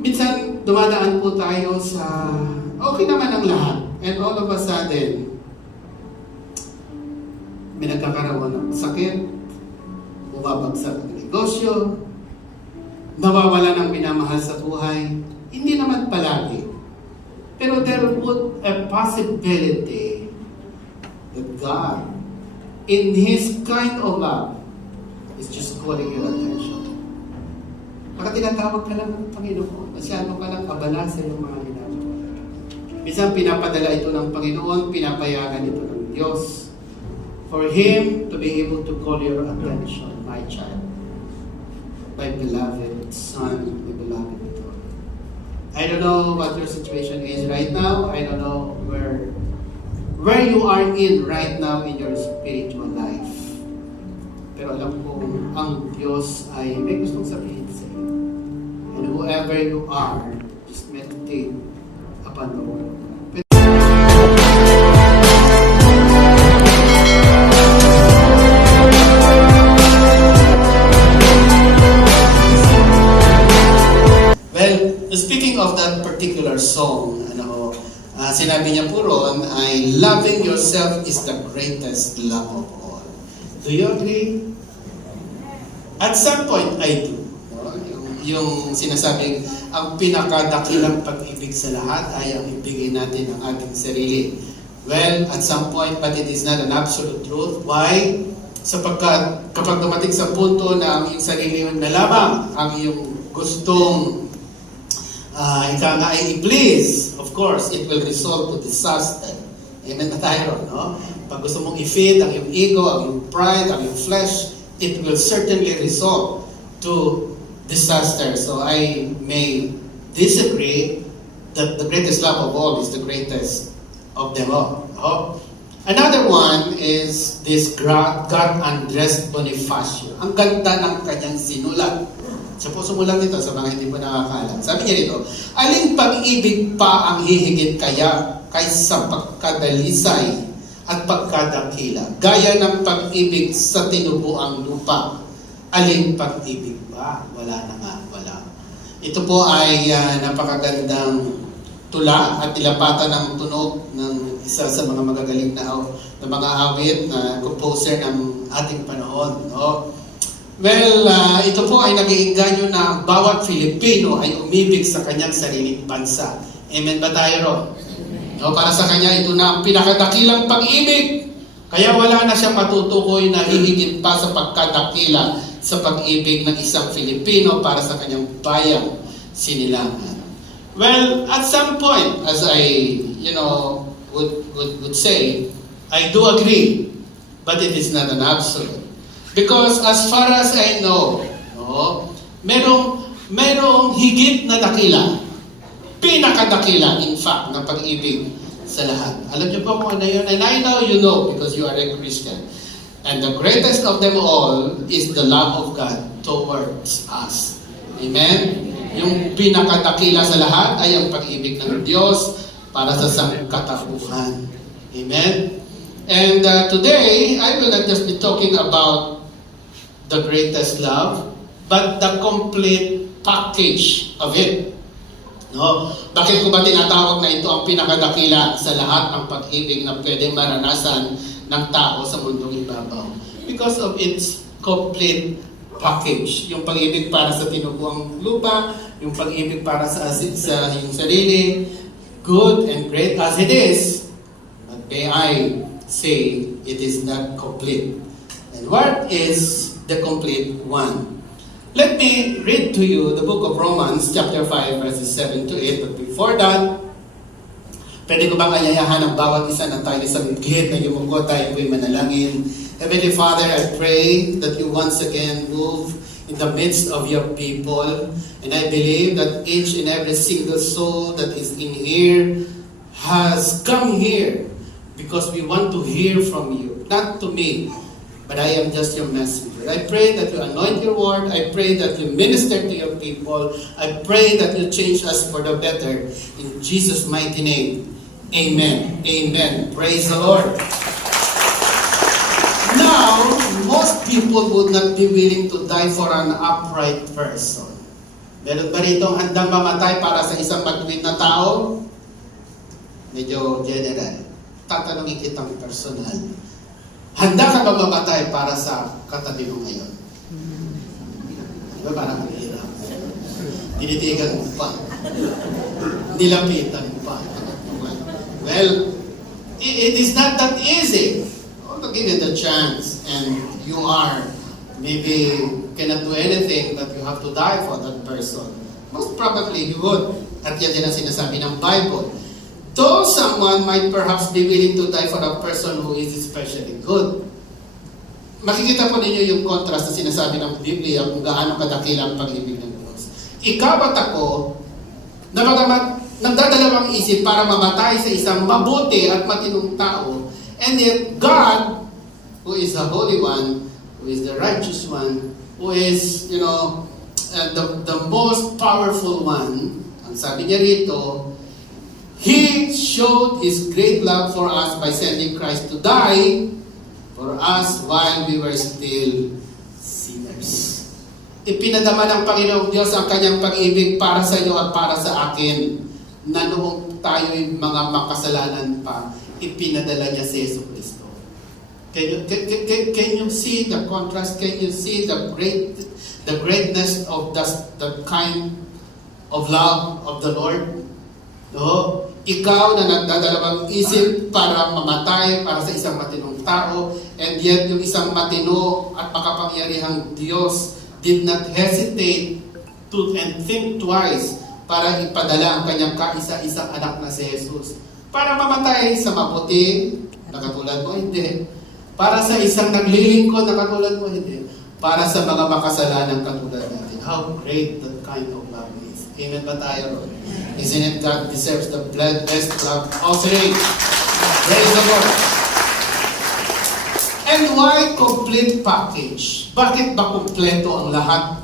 Minsan, dumadaan po tayo sa okay naman ang lahat. And all of a sudden, may nagkakaroon ng sakit, bumabagsak ang negosyo, nawawala ng minamahal sa buhay. Hindi naman palagi. Pero there would a possibility that God, in His kind of love, is just calling your attention. Baka tinatawag ka lang ng Panginoon. Masyado ka lang abala sa iyong mga ginagawa. Minsan pinapadala ito ng Panginoon, pinapayagan ito ng Diyos for Him to be able to call your attention, my child, my beloved son, my beloved daughter. I don't know what your situation is right now. I don't know where you are in right now in your spiritual life. Pero alam ko, ang Diyos ay may gustong sabihin sa iyo. And whoever you are, just meditate upon the Word of God. Well, speaking of that particular song, sinabi niya po ron ay loving yourself is the greatest love of all. Do you agree? At some point, I do. Yung sinasabing, ang pinakadakilang pag-ibig sa lahat ay ang ibigay natin ang ating sarili. Well, at some point, but it is not an absolute truth. Why? Sapagkat kapag dumating sa punto na ang iyong sarili na lamang, ang iyong gustong ika nga ay i-please, of course, it will result to disaster. Amen na tayo, no? Pag gusto mong i-feed ang iyong ego, ang iyong pride, ang iyong flesh, it will certainly result to disaster. So I may disagree that the greatest love of all is the greatest of them all. Oh. Another one is this God Andres Bonifacio. Ang ganda ng kanyang sinulat. Siya po sumulat nito sa mga hindi po nakakaalam. Sabi niya rito, aling pag-ibig pa ang hihigit kaya kaysa pagkadalisay at pagkadakila, gaya ng pag-ibig sa tinubuang lupa. Aling pag-ibig ba? Wala na nga, wala. Ito po ay napakagandang tula at tilapatan ng tunog ng isa sa mga magagaling na mga awit na composer ng ating panahon. No? Well, ito po ay nag-iinganyo na bawat Filipino ay umibig sa kanyang sariling bansa. Amen ba tayo ron? No, para sa kanya, ito na ang pinakadakilang pag-ibig. Kaya wala na siyang matutukoy na hihigit pa sa pagkadakila sa pag-ibig ng isang Filipino para sa kanyang bayang sinilangan. Well, at some point, as I, would say, I do agree, but it is not an absolute. Because as far as I know, no, merong higit na dakila, pinakadakila, in fact, na pag-ibig sa lahat. Alam niyo po kung ano yun? And I know you know because you are a Christian. And the greatest of them all is the love of God towards us. Amen? Yung pinakadakila sa lahat ay ang pag-ibig ng Diyos para sa sangkatauhan. Amen? And today, I will not just be talking about the greatest love, but the complete package of it. No? Bakit ko ba tinatawag na ito ang pinakadakila sa lahat ng pag-ibig na pwedeng maranasan ng tao sa mundong ibabaw? Because of its complete package. Yung pag-ibig para sa tinubuang lupa, yung pag-ibig para sa iyong sarili, good and great as it is, but may I say it is not complete. And what is the complete one? Let me read to you the book of Romans, chapter 5, verses 7 to 8. But before that, pwede ko bang ayayahan ang bawat isa na tayo sa bigit na yumuko tayo po'y manalangin. Heavenly Father, I pray that you once again move in the midst of your people. And I believe that each and every single soul that is in here has come here because we want to hear from you. Not to me, but I am just your messenger. I pray that you anoint your word. I pray that you minister to your people. I pray that you change us for the better. In Jesus' mighty name, amen. Amen. Praise the Lord. Now, most people would not be willing to die for an upright person. Meron ba rito handang mamatay para sa isang matuwid na tao? Medyo general. Tatanungin kitang personal. Handa ka ba mamatay para sa katabi mo ngayon? Di ba parang ang hirap? Tinitigan mo pa. Nilapitan mo pa. Well, it is not that easy. I'll give it a chance and you are maybe cannot do anything but you have to die for that person. Most probably you would. At yan din ang sinasabi ng Bible. Though someone might perhaps be willing to die for a person who is especially good. Makikita po ninyo yung contrast na sinasabi ng Biblia kung gaano kadakila ang pag-ibig ng Diyos. Ikaw at ako, nagdadalawang isip para mamatay sa isang mabuti at matinong tao. And yet, God, who is the Holy One, who is the righteous one, who is, the most powerful one, ang sabi niya rito, He showed His great love for us by sending Christ to die for us while we were still sinners. Ipinadama ng Panginoong Diyos ang kanyang pag-ibig para sa iyo at para sa akin na noong tayo'y mga makasalanan pa, ipinadala niya si Yesu Cristo. Can you see the contrast? Can you see the greatness of the kind of love of the Lord? No? Ikaw na nagdadalawang isip para mamatay para sa isang matinong tao, and yet yung isang matino at makapangyarihang Diyos did not hesitate to and think twice para ipadala ang kanyang kaisa-isang anak na si Jesus. Para mamatay sa mabuti, na katulad mo, hindi. Para sa isang naglilingkod na katulad mo, hindi. Para sa mga makasalanan katulad natin. How great that kind of love is. Amen ba tayo? Isn't it God deserves the best love offering? Praise the Lord. And why complete package? Bakit ba kumpleto ang lahat?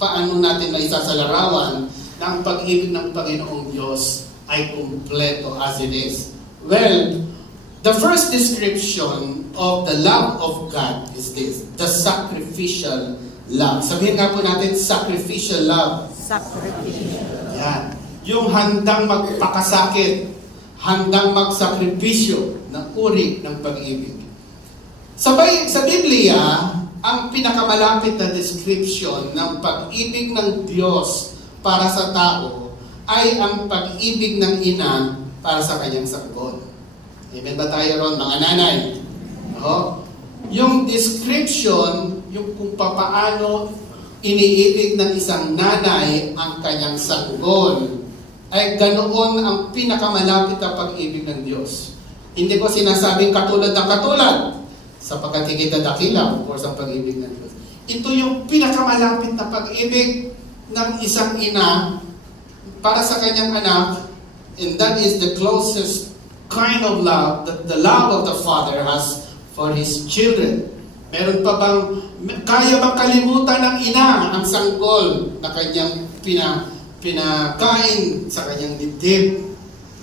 Paano natin maisasalarawan na ang pag-ibig ng Panginoong Diyos ay kumpleto as it is? Well, the first description of the love of God is this, the sacrificial love. Sabihin nga po natin, sacrificial love. Sacrificial. Yan. Yung handang magpakasakit, handang magsakripisyo ng uri ng pag-ibig. Sa Biblia, ang pinakamalapit na description ng pag-ibig ng Diyos para sa tao ay ang pag-ibig ng ina para sa kanyang sanggol. Amen ba tayo ron, mga nanay? No? Yung description, yung kung paano iniibig ng isang nanay ang kanyang sanggol, ay ganoon ang pinakamalapit na pag-ibig ng Diyos. Hindi ko sinasabing katulad ng katulad, sapagkat higit na dakila, of course, ang pag-ibig ng Diyos. Ito yung pinakamalapit na pag-ibig ng isang ina para sa kanyang anak, and that is the closest kind of love that the love of the Father has for His children. Meron pa bang, kaya bang kalimutan ng ina ang sanggol na kanyang pinakain sa kanyang dibdib?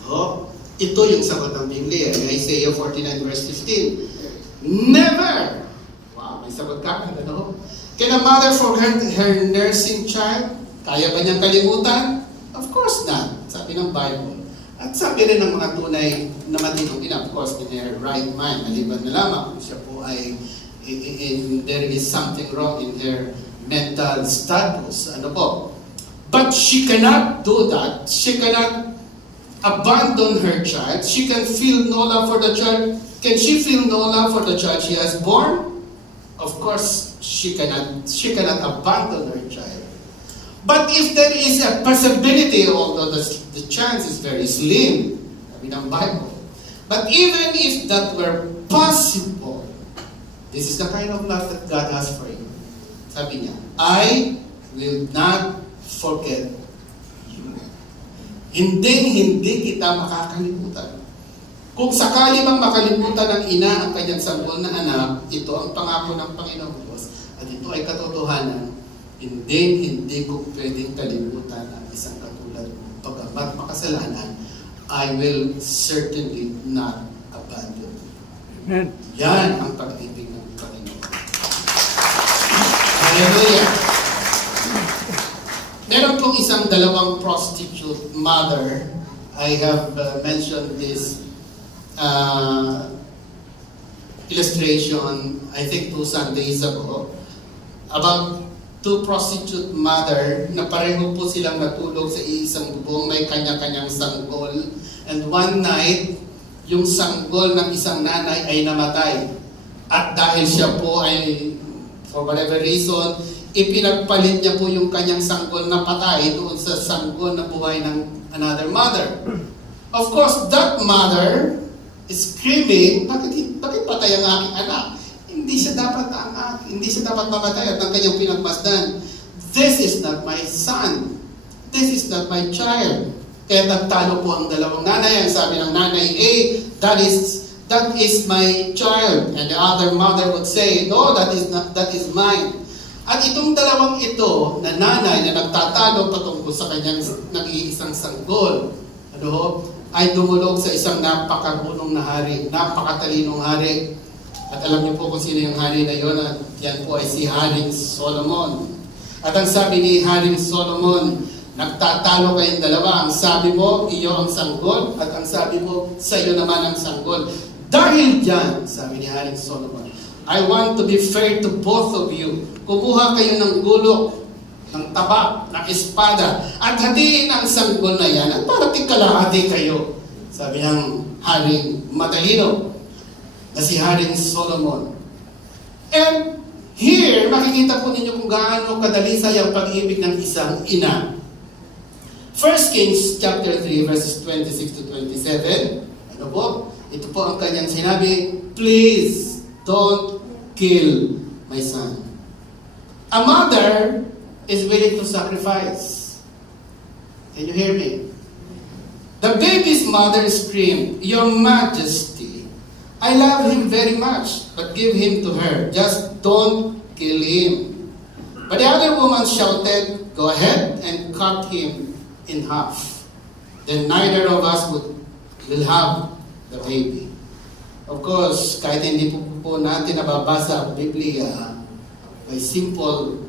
Oh, ito yung sagot ng Biblia. Isaiah 49 verse 15. Never! Wow, may sagot ka. Ano? Can a mother forget her nursing child? Kaya ba niyang kalimutan? Of course not. Sabi ng Bible. At sabi rin ng mga tunay na matinong ina, of course, in her right mind, maliban na lamang kung siya po ay there is something wrong in her mental status. Ano po? But she cannot do that. She cannot abandon her child. She can feel no love for the child. Can she feel no love for the child she has born? Of course, she cannot abandon her child. But if there is a possibility, although the chance is very slim, sabi ng Bible, but even if that were possible, this is the kind of love that God has for you. Sabi niya, I will not forget you. Hindi kita makakalimutan. Kung sakali mang makalimutan ng ina ang kanyang sanggol na anak, ito ang pangako ng Panginoong Diyos. At ito ay katotohanan, hindi ko pwedeng kalimutan ang isang katulad mo. Pagkamat makasalanan, I will certainly not abandon you. Amen. Yan ang pag-ibig ng Panginoon. Hallelujah! Meron Meron pong dalawang prostitute mother. I have mentioned this illustration, I think 2 Sundays ago, about 2 prostitute mother na pareho po silang natulog sa isang bubong, may kanya-kanyang sanggol. And one night, yung sanggol ng isang nanay ay namatay. At dahil siya po ay, for whatever reason, ipinagpalit niya po yung kanyang sanggol na patay doon sa sanggol na buhay ng another mother. Of course, that mother is screaming, bakit patay ang aking anak? Hindi siya dapat mamatay at ang kanyang pinagmasdan. This is not my son. This is not my child. Kaya nagtalo po ang dalawang nanay. Ang sabi ng nanay A, that is my child. And the other mother would say, no, that is mine. At itong dalawang ito na nanay na nagtatalo patungkol sa kanyang nag-iisang sanggol, ay dumulog sa isang napakagulong na hari, napakatalinong hari. At alam niyo po kung sino yung hari na yun, at yan po ay si Haring Solomon. At ang sabi ni Haring Solomon, nagtatalo kayong dalawa. Ang sabi mo, iyo ang sanggol, at ang sabi mo, sa iyo naman ang sanggol. Dahil dyan, sabi ni Haring Solomon, I want to be fair to both of you. Kumuha kayo ng gulok, ng tabak, ng espada, at hatiin ang sanggol na yan, at parating kalahati kayo. Sabi ng Haring matalino, na si Haring Solomon. And here, makikita po ninyo kung gaano kadalisay ang pag-ibig ng isang ina. 1 Kings chapter 3 verses 26 to 27. Ano po? Ito po ang kanyang sinabi, please don't kill my son. A mother is willing to sacrifice. Can you hear me? The baby's mother screamed, Your Majesty, I love him very much, but give him to her. Just don't kill him. But the other woman shouted, Go ahead and cut him in half. Then neither of us will have the baby. Of course, kahit hindi po natin nababasa ang Biblia, by simple,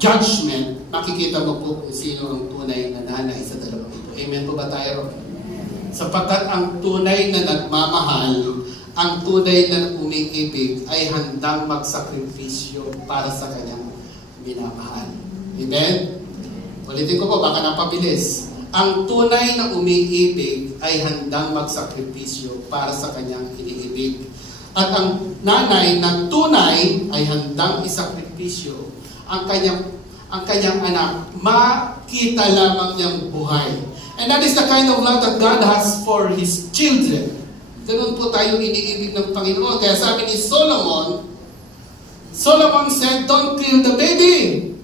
judgment, makikita mo po kung sino ang tunay na nanay sa dalawang ito. Amen po ba tayo? Sapagkat ang tunay na nagmamahal, ang tunay na umiibig, ay handang magsakripisyo para sa kanyang minamahal. Amen? Ulitin ko po, baka napabilis. Ang tunay na umiibig ay handang magsakripisyo para sa kanyang iniibig. At ang nanay na tunay ay handang isakripisyo ang kanyang anak, makita lamang niyang buhay. And that is the kind of love that God has for His children. Ganun po tayo iniibig ng Panginoon. Kaya sabi ni Solomon said, don't kill the baby.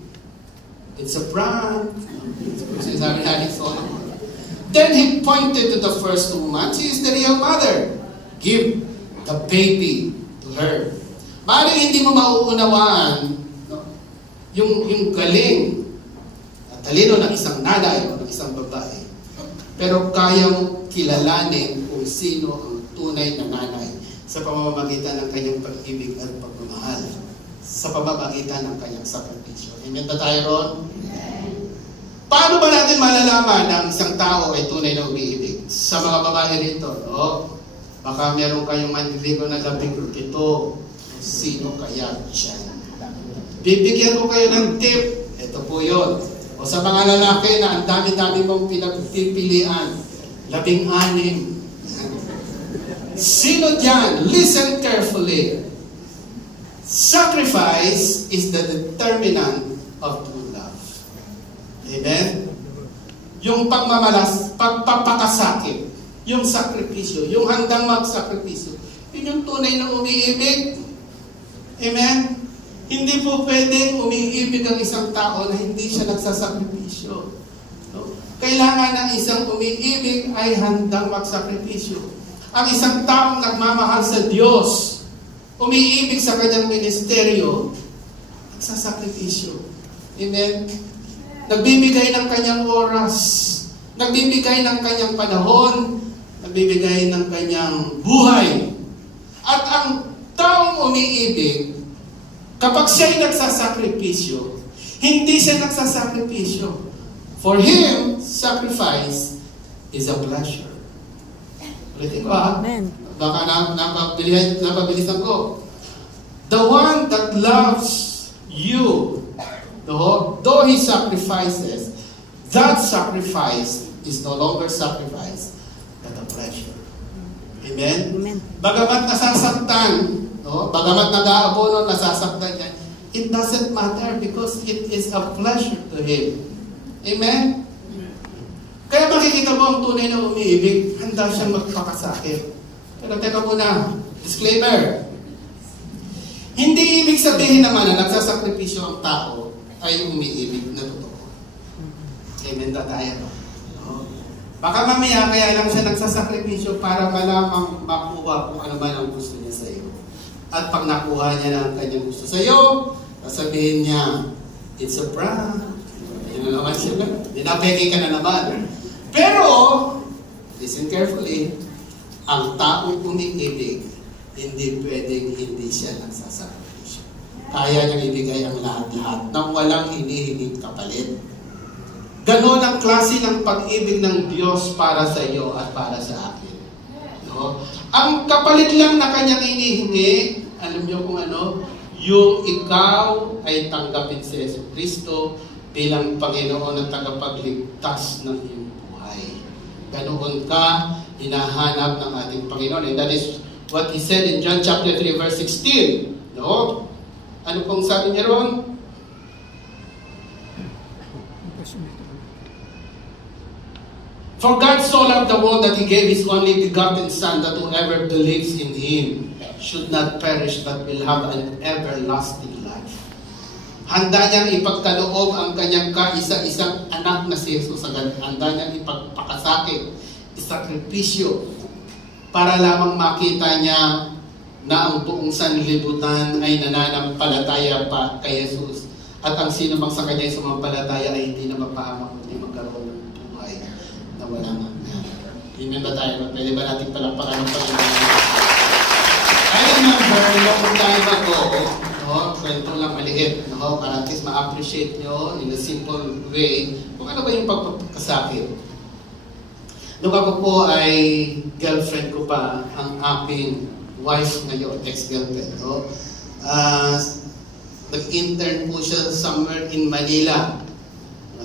It's a prank. Sabi ni Solomon. Then he pointed to the first woman. She is the real mother. Give the baby to her. Maaaring hindi mo mauunawaan yung galing at talino ng isang nanay o ng isang babae. Pero kaya mo kilalanin kung sino ang tunay na nanay sa pamamagitan ng kanyang pag-ibig at pagmamahal, sa pamamagitan ng kanyang sakripisyo. Amen ba tayo ron? Paano ba natin malalaman na ang isang tao ay tunay na umiibig? Sa mga babae rito, no? Baka meron kayong maniligo na 17. Sino kaya siya? Bibigyan ko kayo ng tip. Ito po yun. O sa mga lalaki na ang dami-dami mong pinagpipilian, 16. Sino dyan? Listen carefully. Sacrifice is the determinant of true love. Amen? Yung pagpapakasakit, yung sakripisyo, yung handang magsakripisyo, yun yung tunay na umiibig. Amen? Hindi po pwedeng umiibig ang isang tao na hindi siya nagsasakripisyo. No? Kailangan ng isang umiibig ay handang magsakripisyo. Ang isang taong nagmamahal sa Diyos, umiibig sa kanyang ministeryo, nagsasakripisyo. Amen? Nagbibigay ng kanyang oras, nagbibigay ng kanyang panahon, nagbibigay ng kanyang buhay. At ang taong umiibig, Kapag siya'y nagsasakripisyo, hindi siya nagsasakripisyo. For him, sacrifice is a pleasure. Ulitin ko ha. Amen. Baka napabilisan ko. The one that loves you, though he sacrifices, that sacrifice is no longer sacrifice, but a pleasure. Amen? Amen. Bagamat nasasaktan, bagamat nag-aabono, nasasaktan niya, it doesn't matter because it is a pleasure to him. Amen? Kaya makikita mo ang tunay na umiibig, handa siyang magpakasakit. Pero teka muna, disclaimer. Hindi ibig sabihin naman na nagsasakripisyo ang tao ay umiibig na totoo. Amen ba tayo? No? Baka mamaya kaya lang siya nagsasakripisyo para malamang makuha kung ano man ang gusto niya sa iyo. At pag nakuha niya na ang kanyang gusto sa iyo, sasabihin niya, it's a prank. Yun na naman siya. Dinapeke ka na naman. Pero, listen carefully, ang taong umiibig, hindi pwedeng hindi siya nagsasakripisyo. Kaya niyang ibigay ang lahat-lahat nang walang hinihinging kapalit. Ganon ang klase ng pag-ibig ng Diyos para sa iyo at para sa akin. No? Ang kapalit lang na kanyang hinihingi, alam niyo kung ano, yung ikaw ay tanggapin si Yesu Cristo bilang Panginoon at tagapagligtas ng iyong buhay. Ganoon ka hinahanap ng ating Panginoon. And that is what He said in John chapter 3 verse 16. No? Ano pong sabi niya ron? For God so loved the world that He gave His only begotten Son, that whoever believes in Him should not perish but will have an everlasting life. Handa niyang ipagkaloob ang kanyang kaisa-isang anak na si Jesus. Handa niyang ipagpakasakit, isakripisyo, para lamang makita niya na ang buong sanlibutan ay nananampalataya pa kay Jesus. At ang sino mang sa kanya ay sumampalataya ay hindi na mapahamak, kundi magkaroon ng buhay na walang hanggan. Amen ba tayo? Pwede ba natin palampakan ng Panginoon? I remember, long time ago, kwento lang maliit, para at least ma-appreciate nyo in a simple way kung ano ba yung pagpapakasakit. Nung ako po ay girlfriend ko pa ang aking wife ngayon, ex-girlfriend. Nag-intern po siya somewhere in Manila.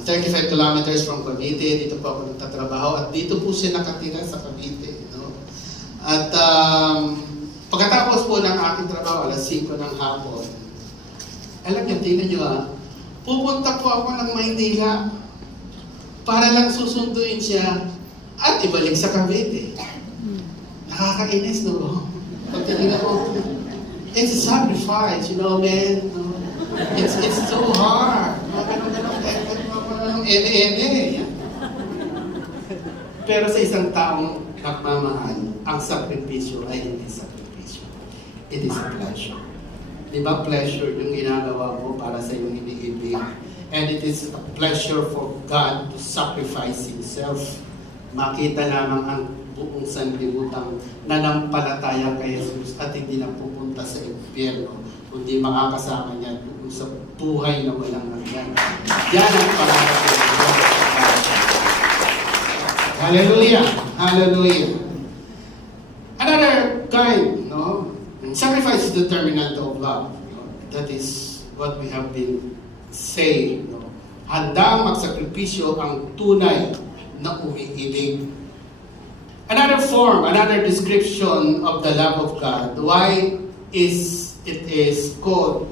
35 kilometers from Cavite. Dito po ako nagtatrabaho at dito po siya nakatira sa Cavite. At pagkatapos po ng aking trabaho, alas 5 ng hapon, alam niyo, tingnan niyo pupunta po ako ng Maynila para lang susunduin siya at ibalik sa Cavite. Nakakainis, no? Pag tinignan mo, it's a sacrifice, you know, man. It's so hard. Ganun, ene-ene. Pero sa isang taong nagmamahal, ang sakripisyo ay hindi sakripisyo. It is a pleasure. Diba pleasure yung ginagawa mo para sa iyong iniibig? And it is a pleasure for God to sacrifice Himself. Makita lamang ang buong sanlibutan nanampalataya kay Jesus at hindi na pupunta sa impyerno, kundi makakasama niya doon sa buhay na walang hanggan. Yan ang pangarap ng Diyos. Hallelujah! Hallelujah! Another kind, no? Sacrifice is the determinant of love. That is what we have been saying. No? Handang magsakripisyo ang tunay na umiibig. Another form, another description of the love of God. Why is it is called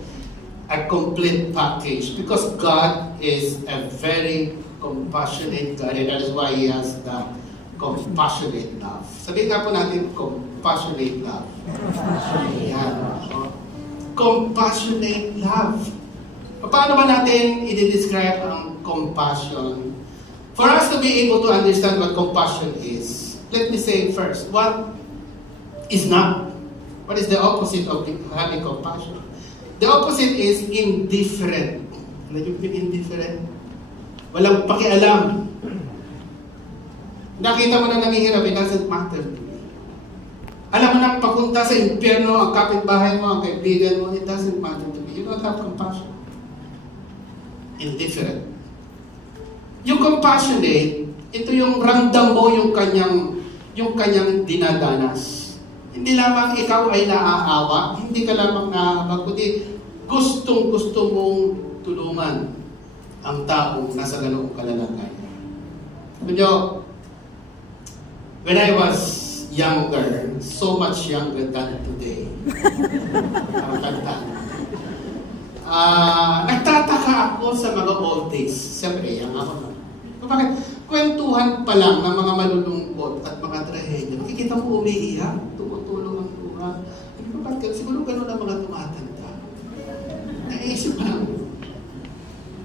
a complete package? Because God is a very compassionate God, and that is why He has the compassionate love. Sabihin nga po natin, compassionate love. Yan. Compassionate love. Paano ba natin i-describe ang compassion? For us to be able to understand what compassion is, let me say first, what is not? What is the opposite of having compassion? The opposite is indifferent. Ano yung indifferent? Walang pakialam. Nakita mo na nanghihirap, it doesn't matter to me. Alam mo nang papunta sa impyerno, ang kapitbahay mo, ang kaibigan mo, it doesn't matter to me. you don't have compassion. Indifferent. Yung compassionate, ito yung ramdam mo yung kanyang dinadanas. Hindi lamang ikaw ay naaawa, hindi ka lamang naaawa, kundi gustong-gusto mong tulungan ang taong nasa ganoong kalalagayan. Sabi niyo, when I was younger, so much younger than today, ang kanta. Nagtataka ako sa mga old days. Siyempre, young ako. Bakit? Kwentuhan pa lang ng mga malulungkot at mga trahedya. Makikita mo umiiyak, tumutulong ang tuwa. Bakit? Siguro ganun ang mga tumatanda. Naisip lang.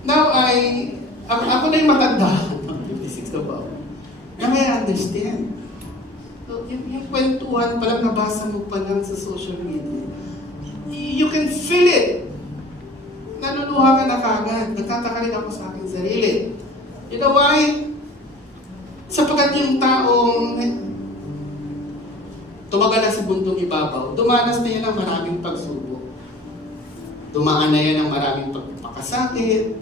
Now, ako na yung matanda. 56 na ba? Now I understand. So, yung kwentuhan pa lang, nabasa mo pa lang sa social media. You can feel it. Naluluha ka na kagad. Nagtataka rin ako sa aking sarili. You know why? Sapagkat yung taong tumagal na sa bundong ibabaw, dumanas na yan ng maraming pagsubok. Dumaan na yan ng maraming pagpapakasakit.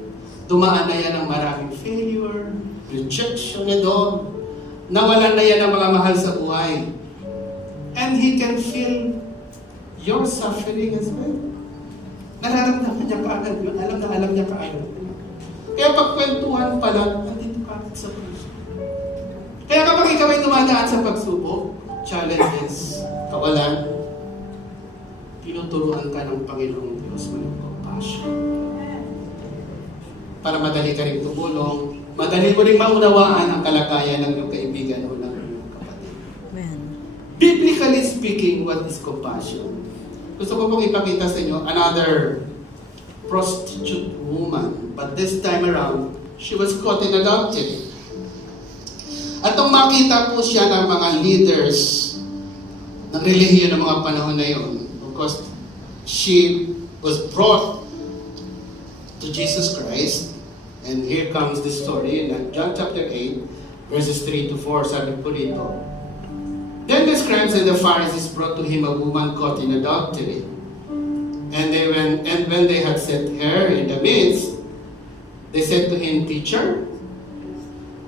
Dumaan na yan ng maraming failure, rejection and all. Nawalan na yan ng mga mahal sa buhay. And he can feel your suffering as well. Nararamdaman niya kaagad yun. Alam niya kaagad yun. Kaya pagkwentuhan pa lang, nandito ka sa puso. Kaya kapag ikaw ay dumadaan sa pagsubok, challenges, kawalan, tinuturuan ka ng Panginoong Diyos mo ng compassion. Para madali ka rin tumulong, madali mo rin maunawaan ang kalagayan ng iyong kaibigan o ng iyong kapatid. Amen. Biblically speaking, what is compassion? Gusto ko pong ipakita sa inyo another prostitute woman. But this time around, she was caught in adultery. At nung makita po siya ng mga leaders ng relihiyon ng mga panahon na yun, because she was brought to Jesus Christ. And here comes the story in John chapter 8, verses 3 to 4, sabi po rito. Then the scribes and the Pharisees brought to him a woman caught in adultery. And when they had set her in the midst, they said to him, Teacher,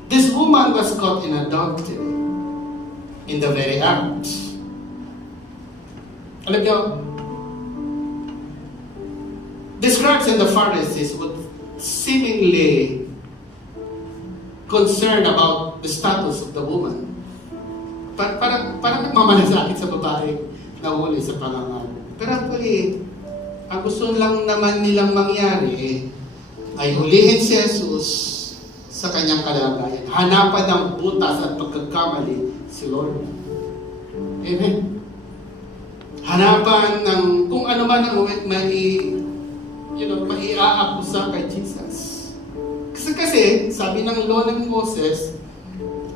this woman was caught in adultery in the very act. Alam niyo, the scribes and the Pharisees would seemingly concerned about the status of the woman. Parang nagmamalasakit sa babae na huli sa pangangal. Pero actually, ang gusto lang naman nilang mangyari ay hulihin si Jesus sa kanyang kalagayan. Hanapan ng butas at pagkakamali si Lord. Amen. Hanapan ng kung ano man ang maiaakusa kay Jesus. Kasi sabi ng law ng Moses,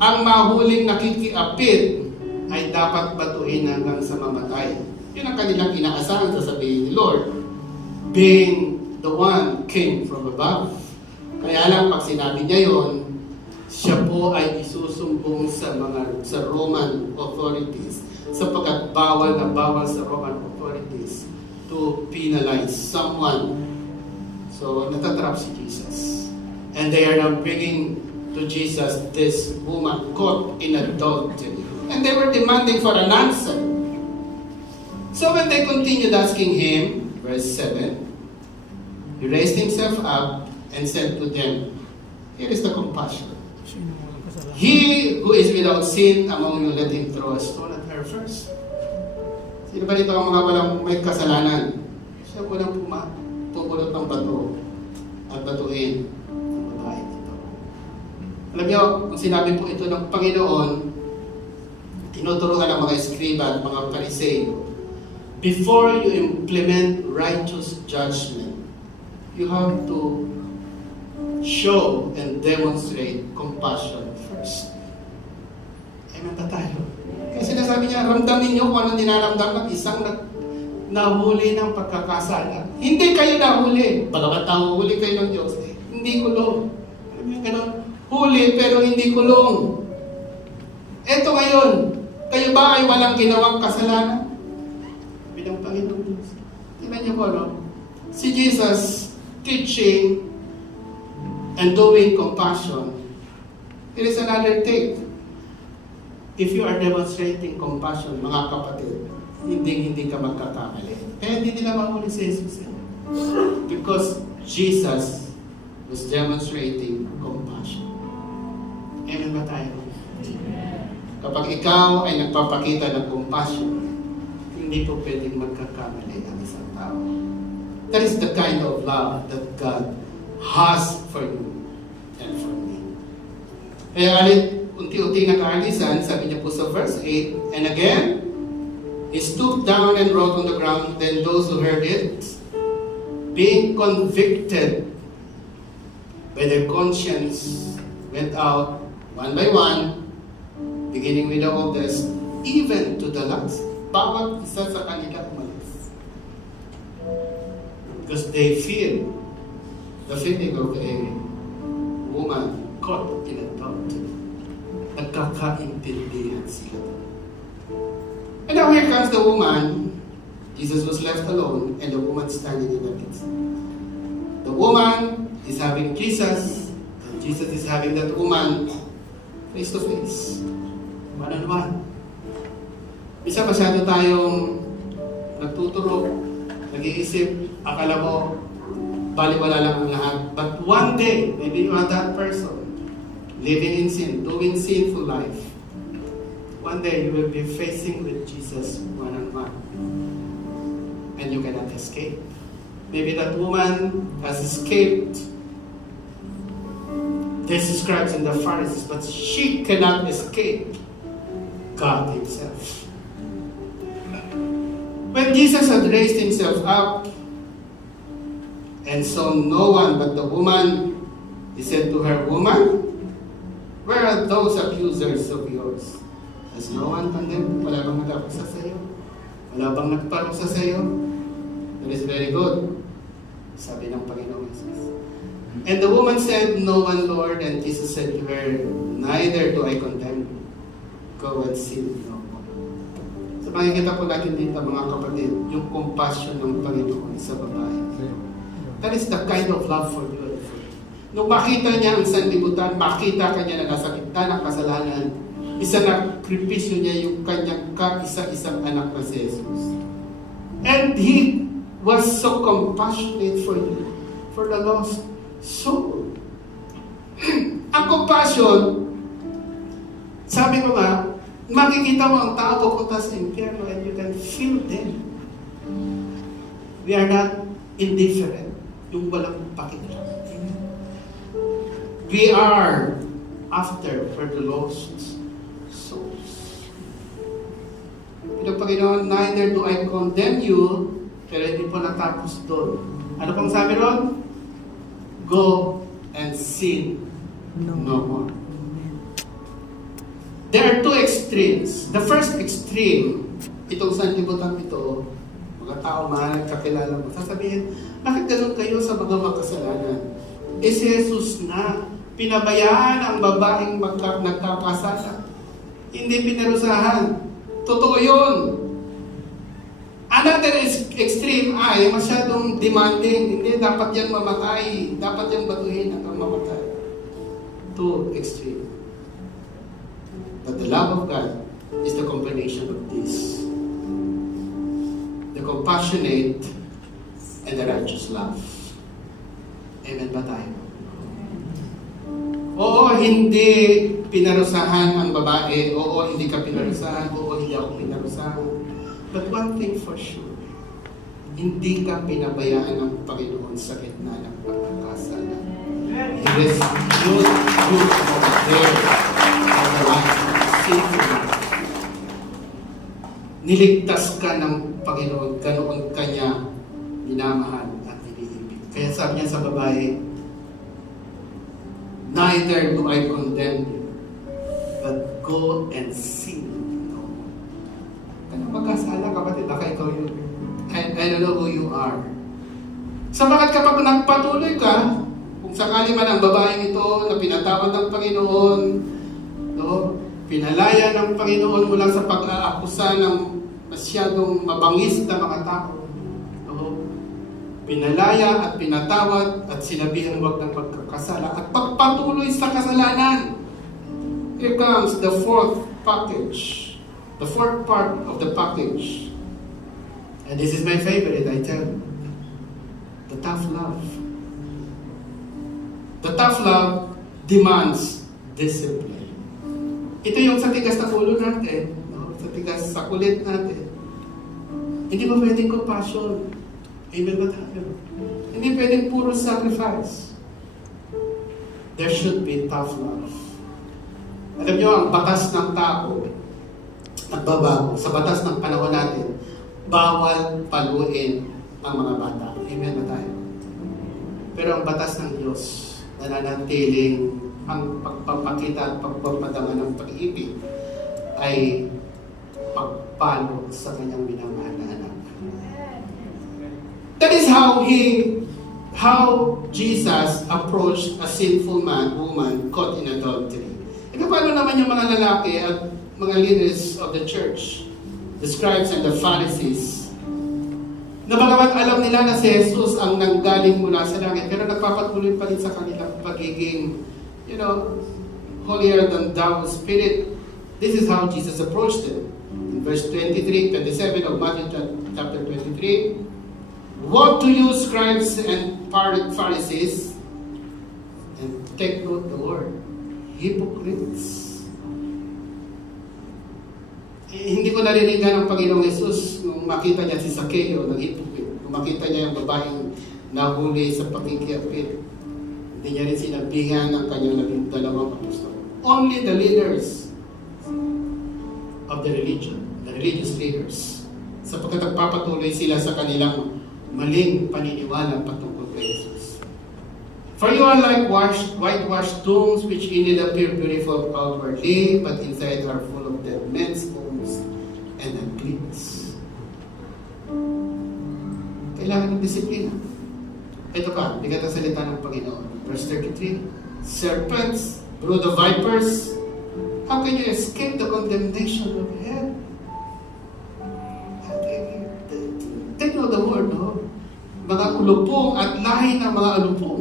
ang mahuling nakikiapid ay dapat batuhin hanggang sa mamatay. Yun ang kanilang inaasahan, sasabihin ni Lord, being the one came from above. Kaya lang pag sinabi niya yun, siya po ay isusumbong sa Roman authorities sapagkat bawal na bawal sa Roman authorities to penalize someone. So natatrap si Jesus. And they are now bringing to Jesus this woman caught in adultery. And they were demanding for an answer. So when they continued asking him, verse 7, he raised himself up and said to them, here is the compassion. He who is without sin among you, let him throw a stone at her first. Sino ba dito ang mga walang may kasalanan? Siya po nang pumulot ng bato at batuin ang babae dito. Alam niyo, kung sinabi po ito ng Panginoon, tinuturuan ng mga eskriba at mga Pariseo, before you implement righteous judgment, you have to show and demonstrate compassion first. Amen ba tayo? Kasi sinasabi niya, ramdamin niyo kung anong dinaramdam ng isang nahuli ng pagkakasala. Hindi kayo nahuli. Bagamat nahuhuli kayo ng Diyos, hindi kulong. Alam niyo gano'n? Huli pero hindi kulong. Eto ngayon, kayo ba ay walang ginawang kasalanan? Bilang Panginoon Diyos. Tingnan niyo po, no? si Jesus teaching and doing compassion, it is another thing. If you are demonstrating compassion, mga kapatid, hindi ka magkakamali. Kaya hindi nila mahuli si Jesus. Because Jesus was demonstrating compassion. Amen ba tayo? Kapag ikaw ay nagpapakita ng compassion, hindi po pwedeng magkakamali ang isang tao. That is the kind of love that God has for you and for me. Kaya unti-unti nakaalisan, sabi niya po sa verse 8, and again, he stooped down and wrote on the ground. Then those who heard it, being convicted by their conscience, went out one by one, beginning with the oldest, even to the last. Bawat isa sa kanila umalis. Because they feel the feeling of a woman caught in adultery. Nagkakaintindihan sila. And now here comes the woman. Jesus was left alone and the woman standing in the midst. The woman is having Jesus, and Jesus is having that woman face to face. One-on-one. Isa masyado tayong nagtuturo, nag-iisip, akala mo, baliwala lang ang lahat. But one day, maybe you are that person, living in sin, doing sinful life. One day, you will be facing with Jesus one-on-one. And you cannot escape. Maybe that woman has escaped the scribes and the Pharisees, but she cannot escape God Himself. When Jesus had raised Himself up and saw no one but the woman, He said to her, "Woman, where are those accusers of yours? Has no one condemned? Wala bang nagparusa sa iyo? Wala bang nagparusa sa iyo?" That is very good, sabi ng Panginoon Jesus. And the woman said, "No one, Lord." And Jesus said to her, "Neither do I condemn you. Go and sin no more." So makikita po natin dito mga kapatid, yung compassion ng Panginoon sa babae. That is the kind of love for you. Nung makita niya ang sanlibutan, makita kanya na nasa gitna ng kasalanan, isa na kripisyo niya yung kanyang kaisa-isang anak na si Jesus. And He was so compassionate for you, for the lost soul. Ang compassion, sabi ko nga, makikita mo ang tao pupunta sa impyerno and you can feel them. We are not indifferent, yung walang pakialam. We are after for the lost souls. Pero Panginoon, neither do I condemn you, pero hindi po natapos doon. Ano pong sabi ron? Go and sin no more. There are two extremes. The first extreme, itong sanlibutan ito, mga tao mahal kakilala mo, sasabihin, bakit ganun kayo sa mga makasalanan? Si Jesus na, pinabayaan ang babaeng nagkakasala. Hindi pinarusahan. Totoo yun. Another extreme ay masyadong demanding. Hindi, dapat yan mamatay. Dapat yan batuhin hanggang mamatay. Two extreme. But the love of God is the combination of this. The compassionate and the righteous love. Amen ba tayo? Oo, hindi pinarusahan ang babae. Oo, hindi ka pinarusahan. Oo, hindi ako pinarusahan. But one thing for sure, hindi ka pinabayaan ng Panginoon sa gitna ng pagkakasala. He rescued you from there for the life sinful life. Niligtas ka ng Panginoon, ganoon ka niya minamahal at iniibig. Kaya sabi niya sa babae, neither do I condemn you, but go and sin no more. Kaya magkasala kapatid, baka ikaw yun. I don't know who you are. Sabagat kapag nagpatuloy ka, kung sakali man ang babaeng ito na pinatawad ng Panginoon, no, pinalaya ng Panginoon mula sa pag-aakusa ng masyadong mabangis na mga tao, no, pinalaya at pinatawad at sinabihang huwag ng magkakasala at pagpatuloy sa kasalanan. Here comes the fourth package, the fourth part of the package. And this is my favorite, I tell you. The tough love. The tough love demands discipline. Ito yung sa tigas na ulo natin, no? Sa tigas sa kulit natin. Hindi ba pwedeng compassion? Amen ba tayo? Hindi pwedeng puro sacrifice. There should be tough love. Alam niyo, ang batas ng tao, nagbabago. Sa batas ng panahon natin, bawal paluin ang mga bata. Amen ba tayo? Pero ang batas ng Diyos, nananatiling ang pagpapakita at pagpapadama ng pag-ibig ay pagpalo sa kanyang minamahal na anak. That is how Jesus approached a sinful woman caught in adultery. Ito paano naman yung mga lalaki at mga leaders of the church, the scribes and the Pharisees, na bagamat alam nila na si Jesus ang nanggaling mula sa langit, pero nagpapatuloy pa rin sa kanilang pagiging, holier than thou spirit. This is how Jesus approached them. In verse 27 of Matthew chapter 23, "Woe to you, scribes and Pharisees," and take note the word, hypocrites. Hindi ko naririgan ng Panginoong Jesus nung makita niya si Zaccheo ng hypocrite. Nung makita niya yung babaeng nahuli sa pagkikiapit, hindi niya rin sinabihan ng kanyang 12 apostol. Only the leaders of the religion, the religious leaders, sapagkat nagpapatuloy sila sa kanilang maling paniniwala patungkol kay Jesus. For you are like whitewashed tombs, which indeed appear beautiful outwardly, but inside are full of dead men's bones and uncleanness. Kailangan ng disiplina. Ito pa, bigat ang salita ng Panginoon. Verse 33, "Serpents, brood of vipers, how can you escape the condemnation of hell?" Take note the word, no? Mga ulupong at lahi ng mga ulupong.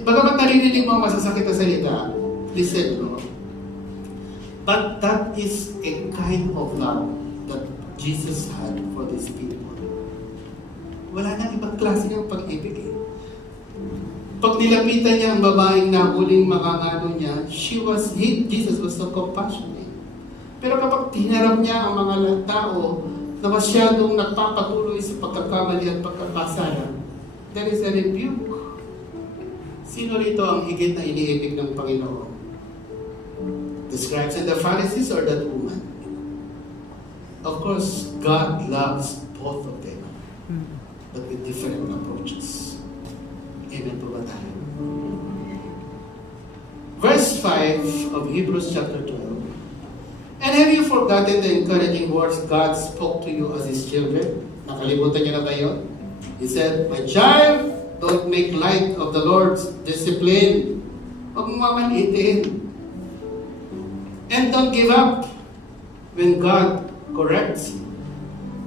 Bagamat naririnig mo masasakit na salita, listen, no? But that is a kind of love that Jesus had for these people. Wala nang ibang klase ng pag-ibig eh. Pag nilapitan niya ang babaeng nahuling makangano niya, Jesus was so compassionate. Pero kapag tinarap niya ang mga tao na masyadong nagpapatuloy sa pagkakamali at pagkakasala, there is a rebuke. Sino rito ang higit na iniibig ng Panginoon? The scribes and the Pharisees or that woman? Of course, God loves both of them, but with different approaches. Amen po ba tayo? Verse 5 of Hebrews chapter 12. "And have you forgotten the encouraging words God spoke to you as His children?" Nakalimutan niyo na ba yun? He said, "My child, don't make light of the Lord's discipline." Huwag mong mamalitin. "And don't give up when God corrects you.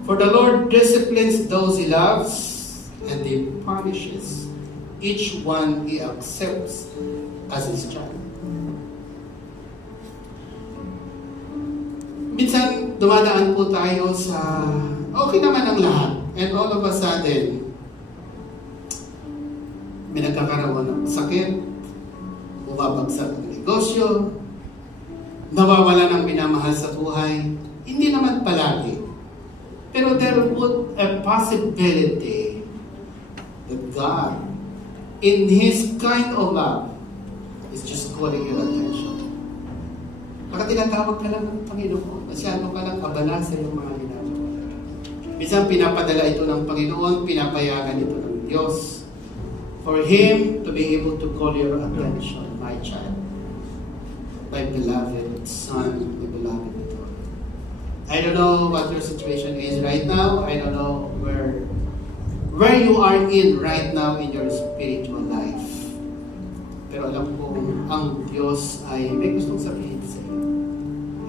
For the Lord disciplines those He loves, and He punishes each one He accepts as His child." Minsan, dumadaan po tayo sa okay naman ang lahat. And all of a sudden, may nagkakaroon ng sakit, bumabagsak ang negosyo, nawawala ng minamahal sa buhay. Hindi naman palagi. Pero there would a possibility that God, in His kind of love, is just calling your attention. Baka tinatawag ka lang ng Panginoon, masyado ka lang abala sa iyong mga ginagawa. Minsan pinapadala ito ng Panginoon, pinapayagan ito ng Diyos, for Him to be able to call your attention, my child, my beloved son, my beloved daughter. I don't know what your situation is right now. I don't know where you are in right now in your spiritual life. Pero alam ko, ang Diyos ay may gustong sabihin sa iyo.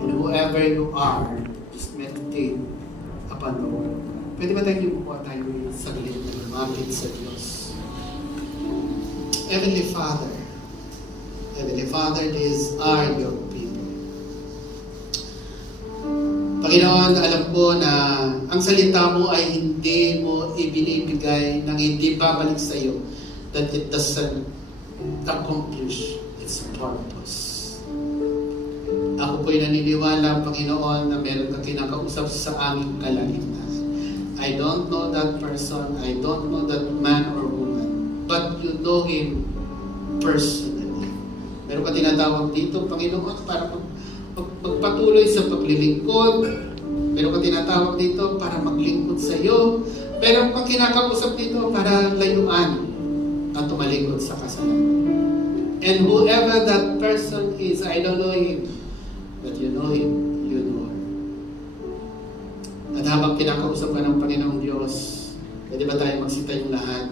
And whoever you are, just meditate upon the Word of God. Pwede ba tayo bubuha tayo saglit na lumapit sa Diyos? Heavenly Father, these are your people. Panginoon, alam ko na ang salita mo ay hindi mo ibinibigay nang hindi babalik sa iyo, that it doesn't accomplish its purpose. Ako po'y naniniwala, Panginoon, na meron kang kinakausap sa aming kalalitan. I don't know that person, I don't know that man or woman, but you know him personally. Meron ka tinatawag dito, Panginoon, para magpatuloy sa paglilingkod. Meron ka tinatawag dito para maglingkod sa iyo. Meron kang kinakausap dito para layuan at tumalingkod sa kasalanan. And whoever that person is, I don't know him, but you know him, you know her. At habang kinakausap ka ng Panginoong Diyos, pwede ba tayo magsita yung lahat?